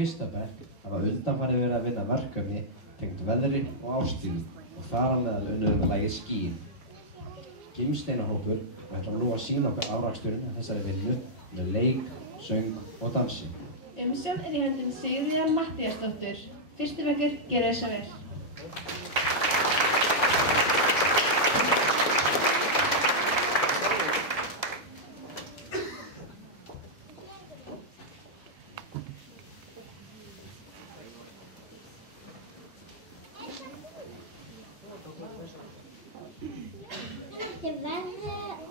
fyrsta bekk hafa undanfarið verið að vinna verkefni tengt veðri og árstíð og þar á meðal unnið lagið Skýin. Gimsteinahópur ætlar nú að sýna okkur afraksturinn af þessari vinnu með leik, söng og dansi. Umsjón í höndum Sigríðar Matthíasdóttur. Fyrsti bekkur, gjörið svo vel.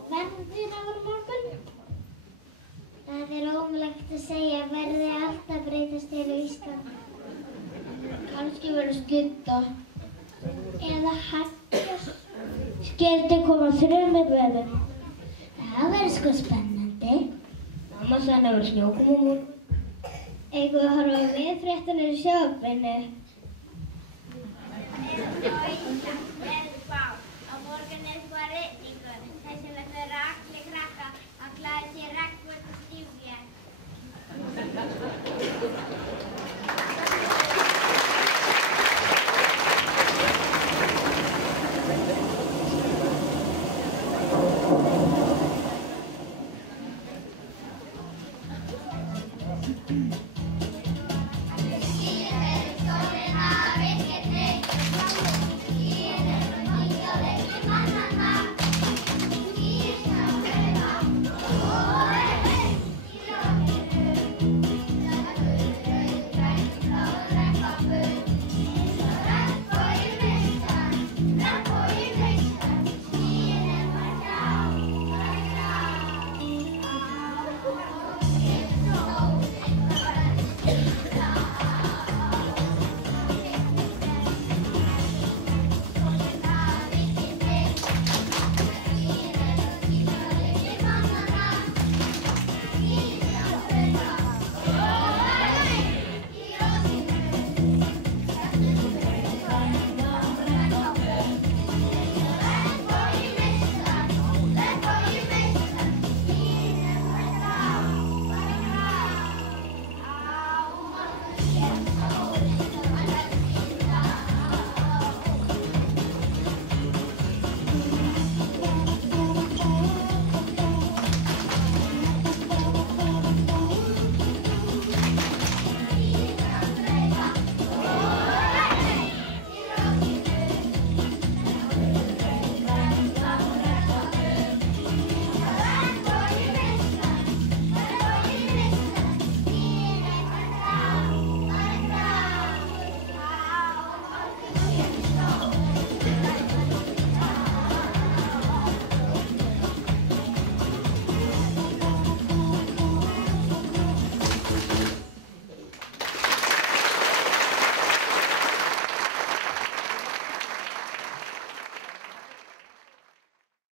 Verður á morgun? Það ómögulegt að segja verði alltaf breytast hér á Íslandi. Kannski verður slydda. Eða hagljós. Skyldi koma þrumur veður. Það verður sko spennandi. Mamma sagði að verður snjókomu. Eigum við að horfa á veðurfréttirnar í sjónvarpinu? Á morgun sko rigningur. Þess vegna þau allir krakka að klæða sér regnvöld og stífvél.